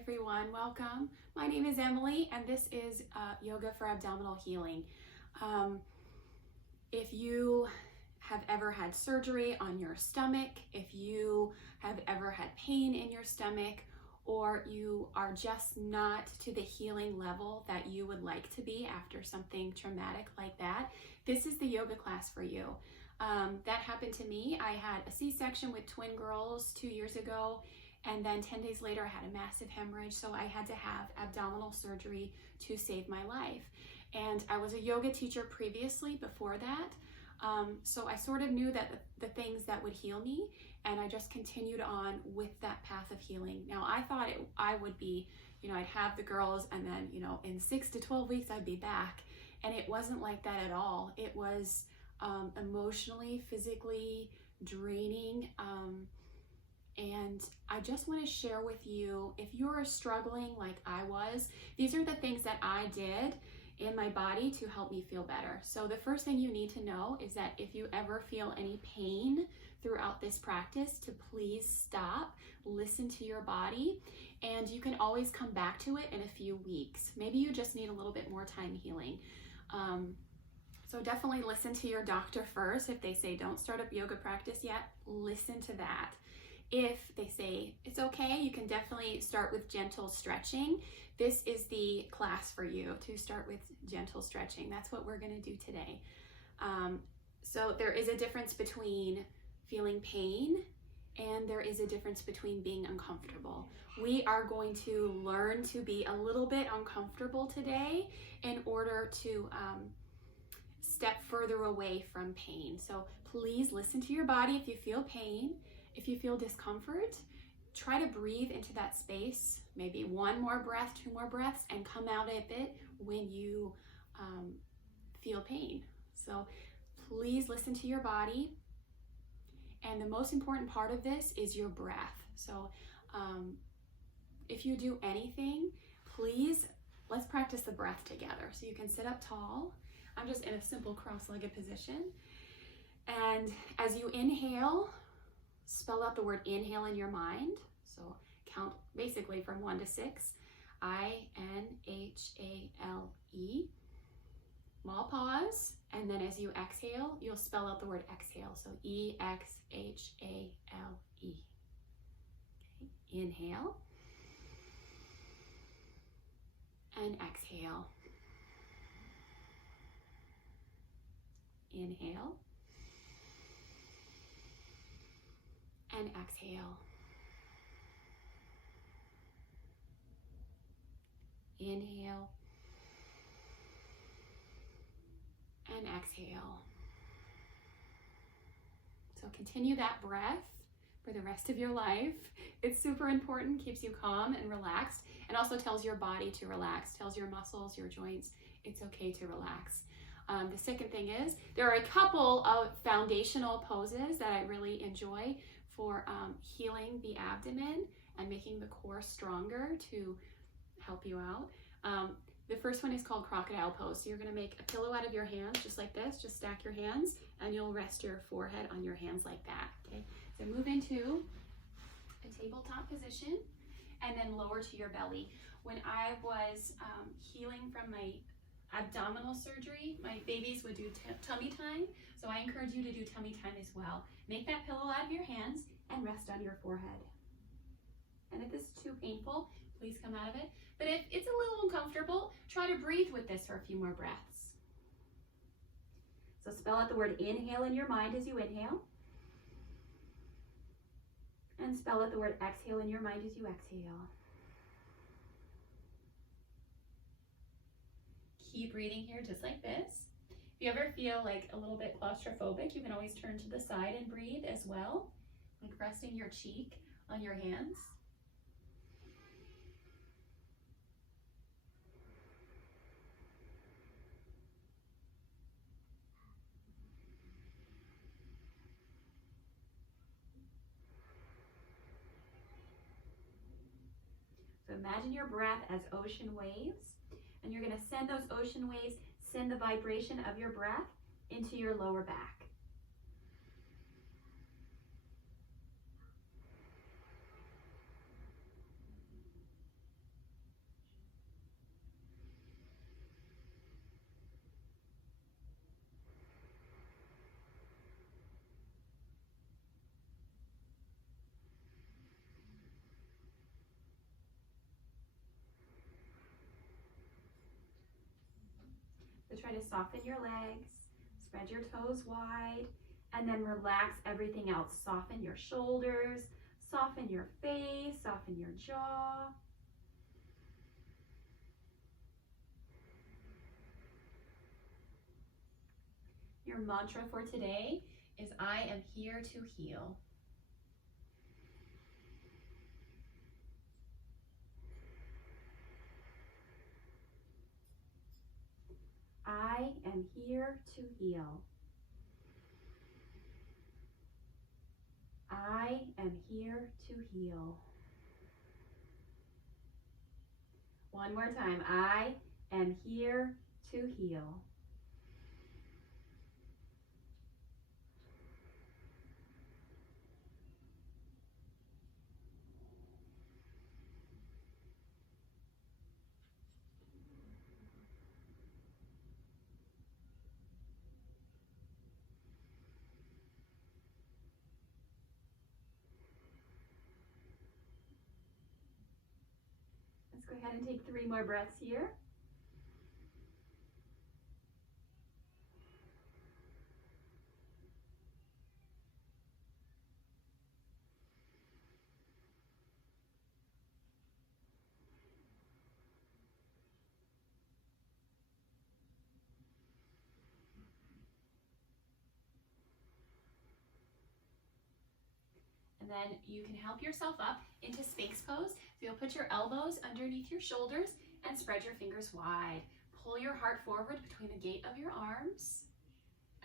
everyone, welcome. My name is Emily and this is Yoga for Abdominal Healing. If you have ever had surgery on your stomach, if you have ever had pain in your stomach, or you are just not to the healing level that you would like to be after something traumatic like that, this is the yoga class for you. That happened to me. I had a C-section with twin girls 2 years ago, and then 10 days later I had a massive hemorrhage, so I had to have abdominal surgery to save my life. And I was a yoga teacher previously before that, so I sort of knew that the things that would heal me, and I just continued on with that path of healing. Now I thought I would be, I'd have the girls and then, in 6 to 12 weeks I'd be back, and it wasn't like that at all. It was emotionally, physically draining, and I just want to share with you, if you're struggling like I was, these are the things that I did in my body to help me feel better. So the first thing you need to know is that if you ever feel any pain throughout this practice, to please stop, listen to your body, and you can always come back to it in a few weeks. Maybe you just need a little bit more time healing. So definitely listen to your doctor first. If they say don't start up yoga practice yet, listen to that. If they say it's okay, you can definitely start with gentle stretching. This is the class for you, to start with gentle stretching. That's what we're going to do today. So there is a difference between feeling pain and there is a difference between being uncomfortable. We are going to learn to be a little bit uncomfortable today in order to step further away from pain. So please listen to your body if you feel pain. If you feel discomfort, try to breathe into that space, maybe one more breath, 2 more breaths, and come out of it when you feel pain. So please listen to your body. And the most important part of this is your breath. So if you do anything, please, let's practice the breath together. So you can sit up tall. I'm just in a simple cross-legged position. And as you inhale, spell out the word inhale in your mind. So count basically from 1 to 6. I-N-H-A-L-E. Small pause. And then as you exhale, you'll spell out the word exhale. So E-X-H-A-L-E. Okay. Inhale. And exhale. Inhale. And exhale. Inhale. And exhale. So continue that breath for the rest of your life. It's super important, keeps you calm and relaxed, and also tells your body to relax, tells your muscles, your joints, it's okay to relax. The second thing is, there are a couple of foundational poses that I really enjoy for healing the abdomen and making the core stronger to help you out. The first one is called Crocodile Pose. So you're going to make a pillow out of your hands, just like this. Just stack your hands, and you'll rest your forehead on your hands like that. Okay. So move into a tabletop position, and then lower to your belly. When I was healing from my abdominal surgery, my babies would do tummy time. So I encourage you to do tummy time as well. Make that pillow out of your hands and rest on your forehead. And if this is too painful, please come out of it. But if it's a little uncomfortable, try to breathe with this for a few more breaths. So spell out the word inhale in your mind as you inhale. And spell out the word exhale in your mind as you exhale. Keep breathing here just like this. If you ever feel like a little bit claustrophobic, you can always turn to the side and breathe as well, like resting your cheek on your hands. So imagine your breath as ocean waves, and you're going to send those ocean waves, send the vibration of your breath into your lower back. try to soften your legs, spread your toes wide, and then relax everything else. Soften your shoulders, soften your face, soften your jaw. Your mantra for today is I am here to heal. I am here to heal. I am here to heal. One more time. I am here to heal. Let's go ahead and take 3 more breaths here. And then you can help yourself up into Sphinx pose. So you'll put your elbows underneath your shoulders and spread your fingers wide. Pull your heart forward between the gate of your arms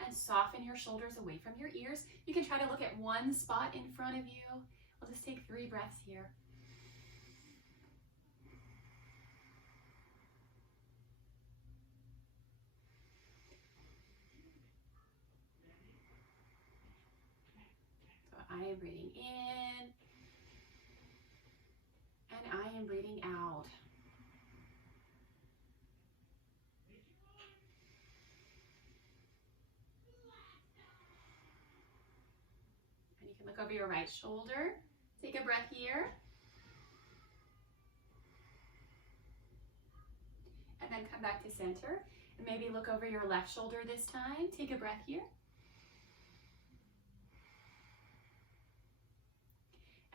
and soften your shoulders away from your ears. You can try to look at one spot in front of you. We'll just take 3 breaths here. I am breathing in, and I am breathing out. And you can look over your right shoulder. Take a breath here. And then come back to center. And maybe look over your left shoulder this time. Take a breath here.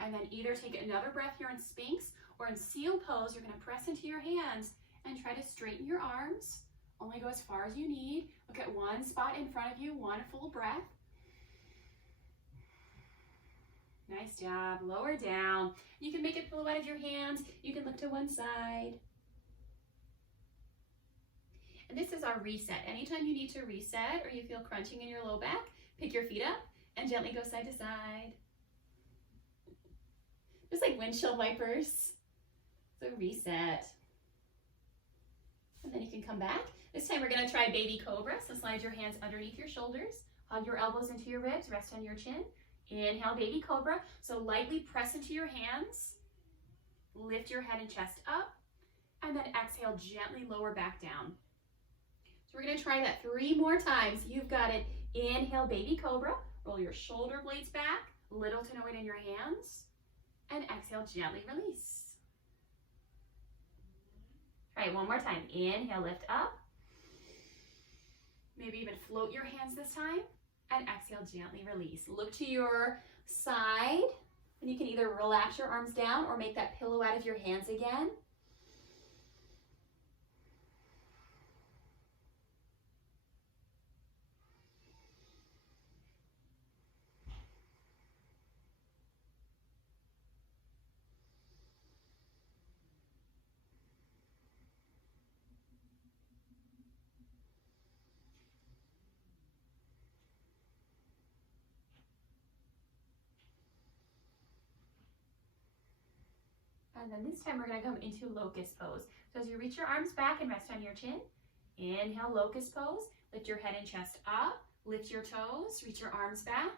And then either take another breath here in Sphinx or in Seal Pose, you're going to press into your hands and try to straighten your arms. Only go as far as you need. Look at one spot in front of you, one full breath. Nice job. Lower down. You can make it pull out of your hands. You can look to one side. And this is our reset. Anytime you need to reset or you feel crunching in your low back, pick your feet up and gently go side to side. Just like windshield wipers. So reset. And then you can come back. This time we're going to try baby cobra. So slide your hands underneath your shoulders. Hug your elbows into your ribs. Rest on your chin. Inhale, baby cobra. So lightly press into your hands. Lift your head and chest up. And then exhale, gently lower back down. So we're going to try that 3 more times. You've got it. Inhale, baby cobra. Roll your shoulder blades back. Little to no weight in your hands. And exhale, gently release. Try it one more time. Inhale, lift up. Maybe even float your hands this time. And exhale, gently release. Look to your side. And you can either relax your arms down or make that pillow out of your hands again. And then this time we're going to come into Locust Pose. So as you reach your arms back and rest on your chin, inhale, Locust Pose. Lift your head and chest up. Lift your toes. Reach your arms back.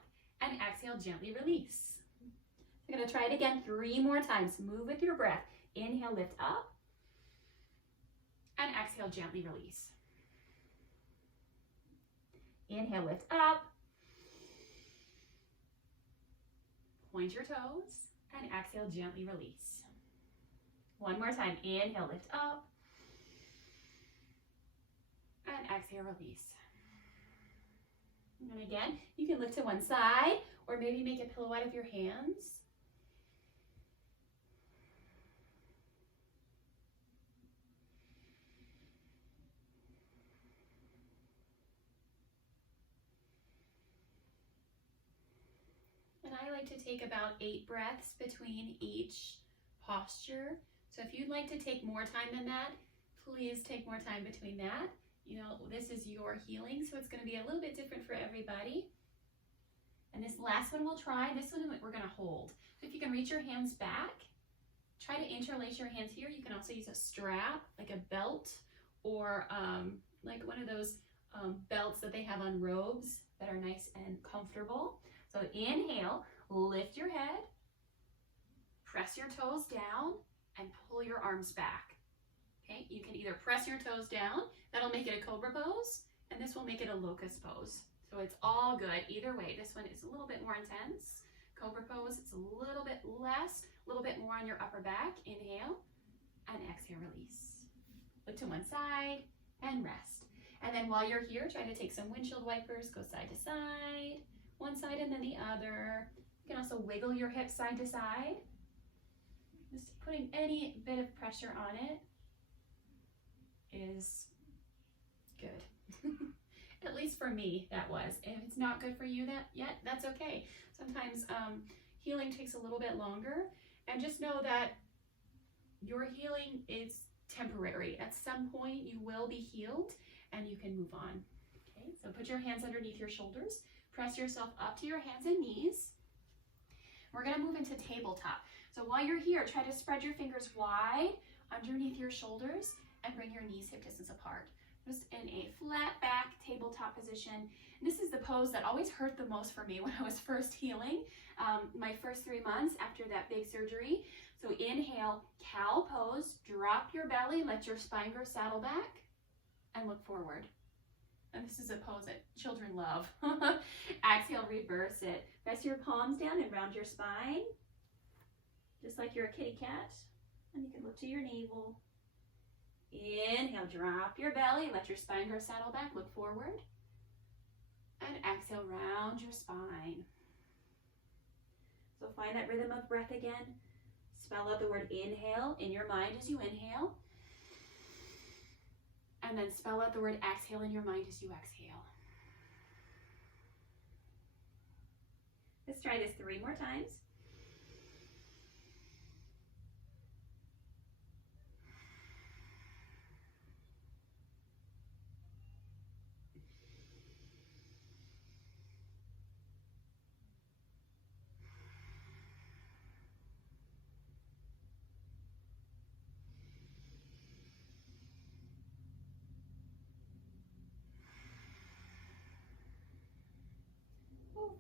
And exhale, gently release. We're going to try it again 3 more times. Move with your breath. Inhale, lift up. And exhale, gently release. Inhale, lift up. Point your toes. And exhale, gently release. One more time. Inhale, lift up. And exhale, release. And again, you can lift to one side or maybe make a pillow out of your hands. And I like to take about 8 breaths between each posture. So if you'd like to take more time than that, please take more time between that. You know, this is your healing, so it's going to be a little bit different for everybody. And this last one we'll try, this one we're going to hold. So if you can reach your hands back, try to interlace your hands here. You can also use a strap, like a belt, or like one of those belts that they have on robes that are nice and comfortable. So inhale, lift your head, press your toes down, and pull your arms back. Okay, you can either press your toes down, that'll make it a Cobra pose, and this will make it a Locust pose. So it's all good either way. This one is a little bit more intense. Cobra pose, it's a little bit less, a little bit more on your upper back. Inhale and exhale, release. Look to one side and rest. And then while you're here, try to take some windshield wipers, go side to side, one side and then the other. You can also wiggle your hips side to side. Just putting any bit of pressure on it is good. At least for me, that was. If it's not good for you yet, that's okay. Sometimes healing takes a little bit longer, and just know that your healing is temporary. At some point, you will be healed, and you can move on. Okay, so put your hands underneath your shoulders. Press yourself up to your hands and knees. We're going to move into tabletop. So while you're here, try to spread your fingers wide underneath your shoulders and bring your knees hip distance apart. Just in a flat back tabletop position. And this is the pose that always hurt the most for me when I was first healing, my first 3 months after that big surgery. So inhale, cow pose, drop your belly, let your spine go saddle back, and look forward. And this is a pose that children love. Exhale, reverse it. Press your palms down and round your spine, just like you're a kitty cat. And you can look to your navel. Inhale, drop your belly, let your spine grow saddle back, look forward. And exhale, round your spine. So find that rhythm of breath again. Spell out the word inhale in your mind as you inhale. And then spell out the word exhale in your mind as you exhale. Let's try this 3 more times.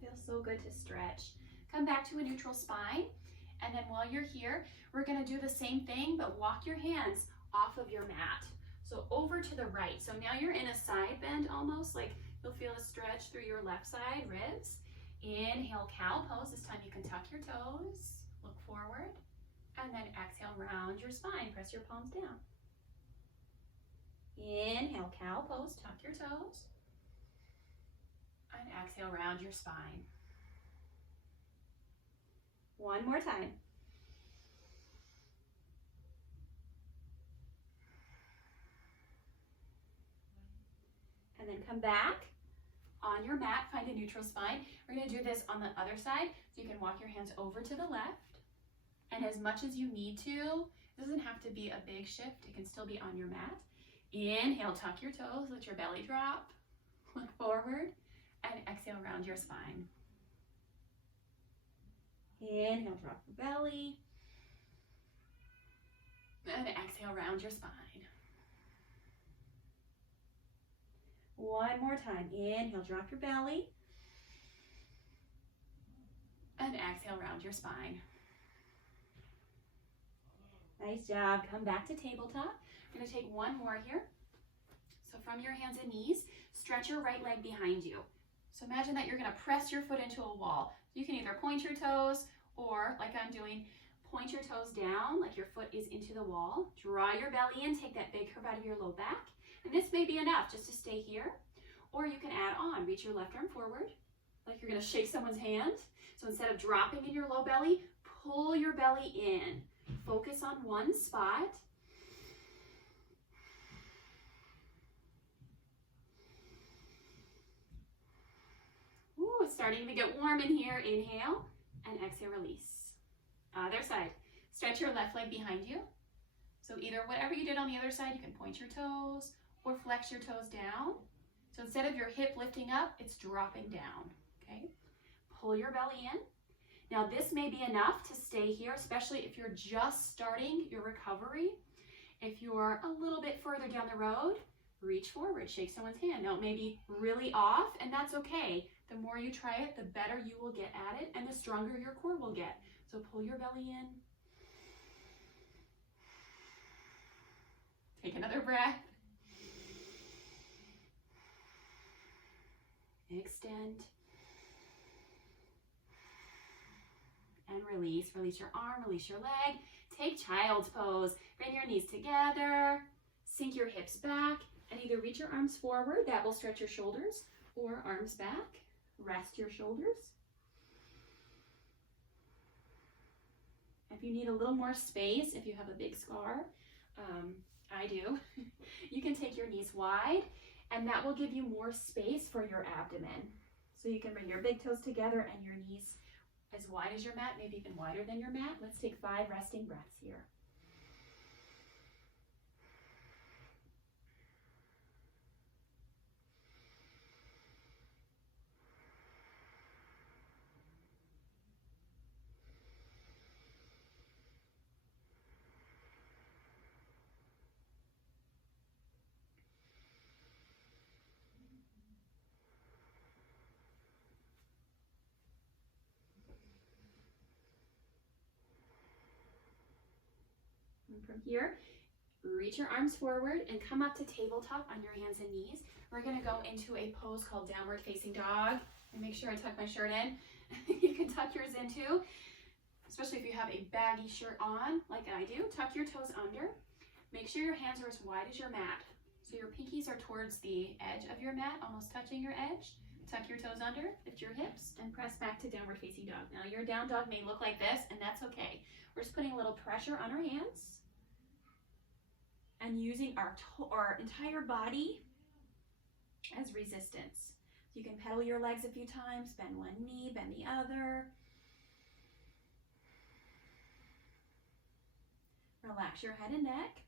Feels so good to stretch. Come back to a neutral spine, and then while you're here, we're going to do the same thing, but walk your hands off of your mat. So over to the right. So now you're in a side bend almost, like you'll feel a stretch through your left side ribs. Inhale, cow pose. This time you can tuck your toes, look forward, and then exhale, round your spine. Press your palms down. Inhale, cow pose, tuck your toes. And exhale, round your spine. One more time. And then come back on your mat, find a neutral spine. We're going to do this on the other side. So you can walk your hands over to the left. And as much as you need to, it doesn't have to be a big shift. It can still be on your mat. Inhale, tuck your toes, let your belly drop. Look forward. And exhale, round your spine. Inhale, drop the belly. And exhale, round your spine. One more time. Inhale, drop your belly. And exhale, round your spine. Nice job. Come back to tabletop. We're going to take one more here. So from your hands and knees, stretch your right leg behind you. So imagine that you're going to press your foot into a wall. You can either point your toes or, like I'm doing, point your toes down like your foot is into the wall. Draw your belly in, take that big curve out of your low back, And this may be enough just to stay here, or you can add on. Reach your left arm forward, like you're gonna shake someone's hand. So instead of dropping in your low belly, pull your belly in. Focus on one spot. Ooh, it's starting to get warm in here. Inhale and exhale, release. Other side. Stretch your left leg behind you. So either whatever you did on the other side, you can point your toes or flex your toes down. So instead of your hip lifting up, it's dropping down, okay? Pull your belly in. Now this may be enough to stay here, especially if you're just starting your recovery. If you're a little bit further down the road, reach forward, shake someone's hand. Now it may be really off, and that's okay. The more you try it, the better you will get at it, and the stronger your core will get. So pull your belly in. Take another breath. Extend. And release. Release your arm, release your leg. Take child's pose. Bring your knees together. Sink your hips back. And either reach your arms forward, that will stretch your shoulders, or arms back. Rest your shoulders. If you need a little more space, if you have a big scar, I do, you can take your knees wide, and that will give you more space for your abdomen. So you can bring your big toes together and your knees as wide as your mat, maybe even wider than your mat. Let's take 5 resting breaths here. And from here, reach your arms forward and come up to tabletop on your hands and knees. We're going to go into a pose called downward facing dog. And make sure I tuck my shirt in. You can tuck yours in too, especially if you have a baggy shirt on like I do. Tuck your toes under. Make sure your hands are as wide as your mat. So your pinkies are towards the edge of your mat, almost touching your edge. Tuck your toes under, lift your hips, and press back to downward facing dog. Now your down dog may look like this, and that's okay. We're just putting a little pressure on our hands and using our entire body as resistance. You can pedal your legs a few times, bend one knee, bend the other. Relax your head and neck.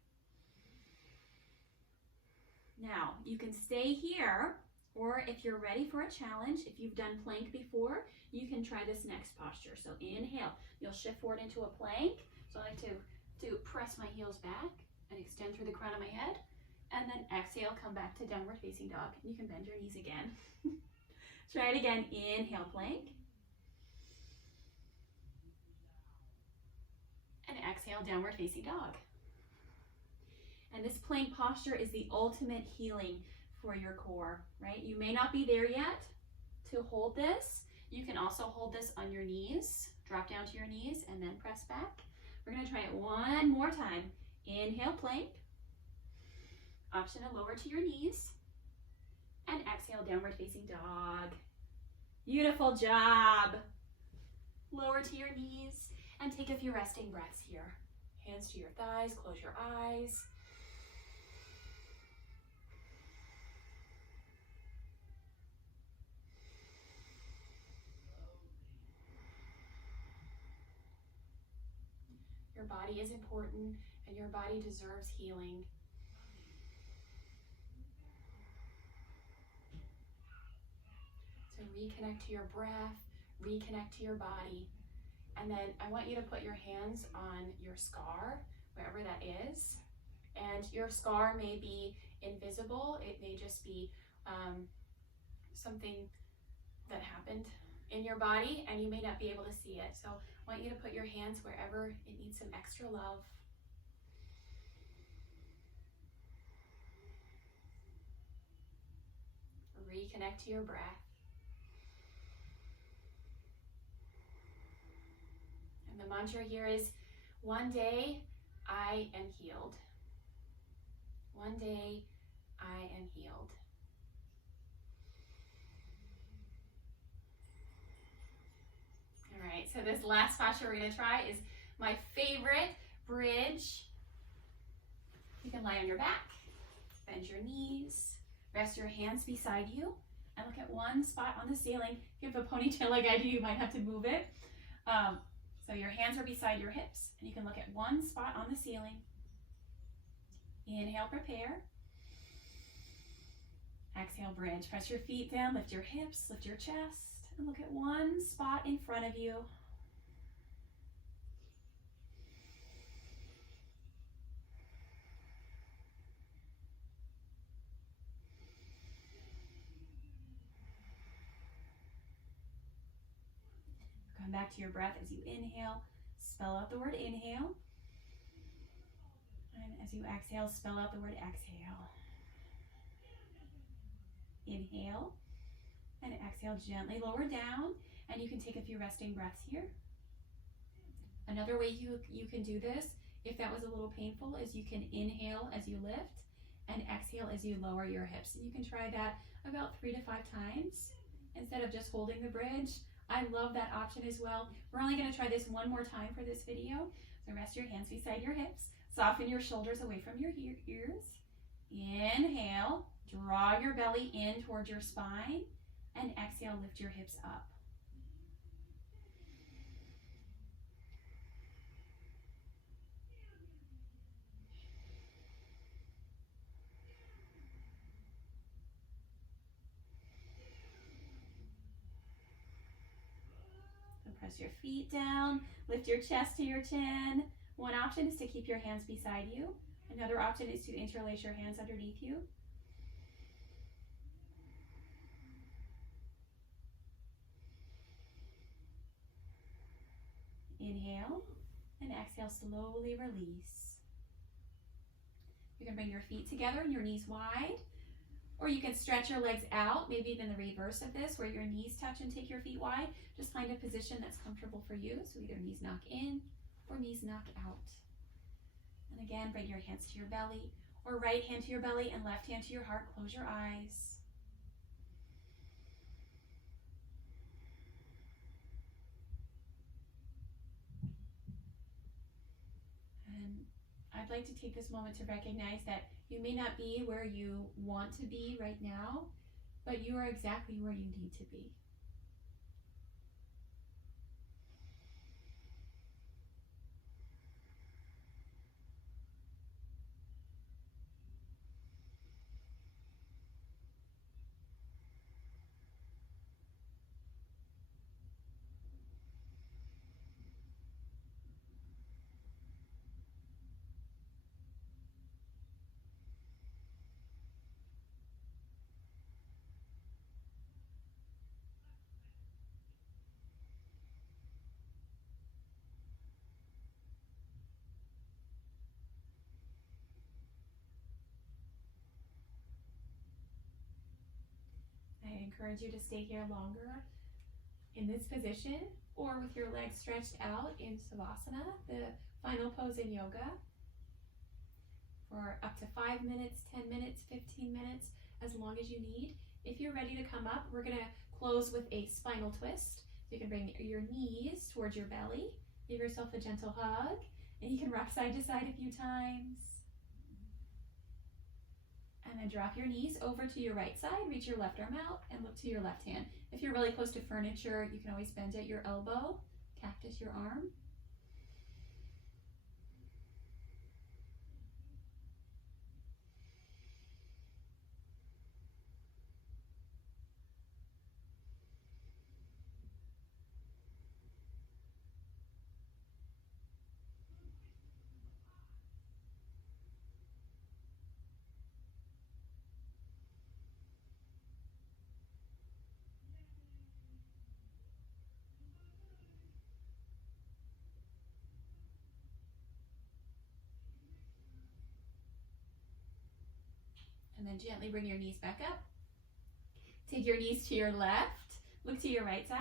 Now, you can stay here, or if you're ready for a challenge, if you've done plank before, you can try this next posture. So inhale, you'll shift forward into a plank. So I like to press my heels back and extend through the crown of my head. And then exhale, come back to downward facing dog. You can bend your knees again. Try it again. Inhale, plank. And exhale, downward facing dog. And this plank posture is the ultimate healing for your core, right? You may not be there yet to hold this. You can also hold this on your knees. Drop down to your knees and then press back. We're going to try it one more time. Inhale, plank. Option to lower to your knees. And exhale, downward facing dog. Beautiful job. Lower to your knees and take a few resting breaths here. Hands to your thighs, close your eyes. Your body is important and your body deserves healing. So reconnect to your breath, reconnect to your body. And then I want you to put your hands on your scar, wherever that is. And your scar may be invisible. It may just be something that happened in your body and you may not be able to see it. So I want you to put your hands wherever it needs some extra love. Reconnect to your breath. And the mantra here is, one day I am healed. One day I am healed. All right, so this last posture we're going to try is my favorite, bridge. You can lie on your back, bend your knees, rest your hands beside you, and look at one spot on the ceiling. If you have a ponytail like I do, you might have to move it. So your hands are beside your hips, and you can look at one spot on the ceiling. Inhale, prepare. Exhale, bridge. Press your feet down, lift your hips, lift your chest, and look at one spot in front of you. Come back to your breath as you inhale. Spell out the word inhale. And as you exhale, spell out the word exhale. Inhale and exhale, gently lower down, and you can take a few resting breaths here. Another way you can do this, if that was a little painful, is you can inhale as you lift and exhale as you lower your hips. And you can try that about 3 to 5 times instead of just holding the bridge. I love that option as well. We're only going to try this one more time for this video. So rest your hands beside your hips. Soften your shoulders away from your ears. Inhale, draw your belly in towards your spine, and exhale, lift your hips up. So press your feet down, lift your chest to your chin. One option is to keep your hands beside you. Another option is to interlace your hands underneath you. Inhale and exhale, slowly release. You can bring your feet together and your knees wide, or you can stretch your legs out, maybe even the reverse of this, where your knees touch and take your feet wide. Just find a position that's comfortable for you. So either knees knock in or knees knock out. And again, bring your hands to your belly, or right hand to your belly and left hand to your heart. Close your eyes. And I'd like to take this moment to recognize that you may not be where you want to be right now, but you are exactly where you need to be. I encourage you to stay here longer in this position or with your legs stretched out in Savasana, the final pose in yoga, for up to 5 minutes, 10 minutes, 15 minutes, as long as you need. If you're ready to come up, we're going to close with a spinal twist. So you can bring your knees towards your belly, give yourself a gentle hug, and you can rock side to side a few times. And then drop your knees over to your right side, reach your left arm out, and look to your left hand. If you're really close to furniture, you can always bend at your elbow, cactus your arm. And then gently bring your knees back up. Take your knees to your left. Look to your right side.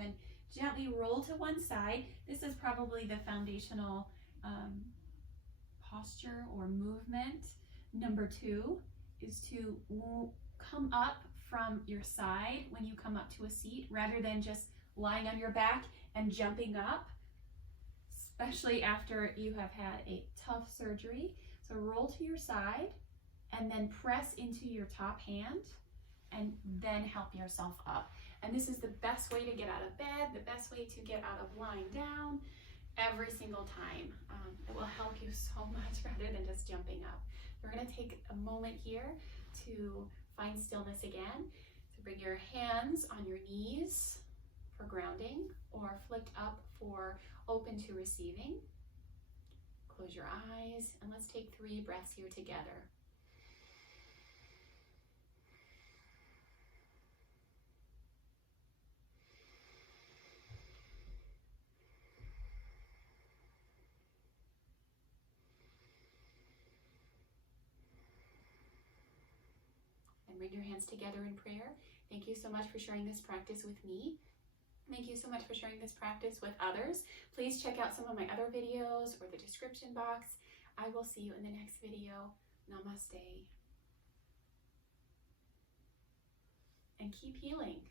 then gently roll to one side. This is probably the foundational posture or movement. Number 2 is to come up from your side when you come up to a seat, rather than just lying on your back and jumping up, especially after you have had a tough surgery. So roll to your side and then press into your top hand and then help yourself up. And this is the best way to get out of bed, the best way to get out of lying down every single time. It will help you so much rather than just jumping up. We're going to take a moment here to find stillness again. So bring your hands on your knees for grounding, or flipped up for open to receiving. Close your eyes and let's take 3 breaths here together. And bring your hands together in prayer. Thank you so much for sharing this practice with me. Thank you so much for sharing this practice with others. Please check out some of my other videos or the description box. I will see you in the next video. Namaste. And keep healing.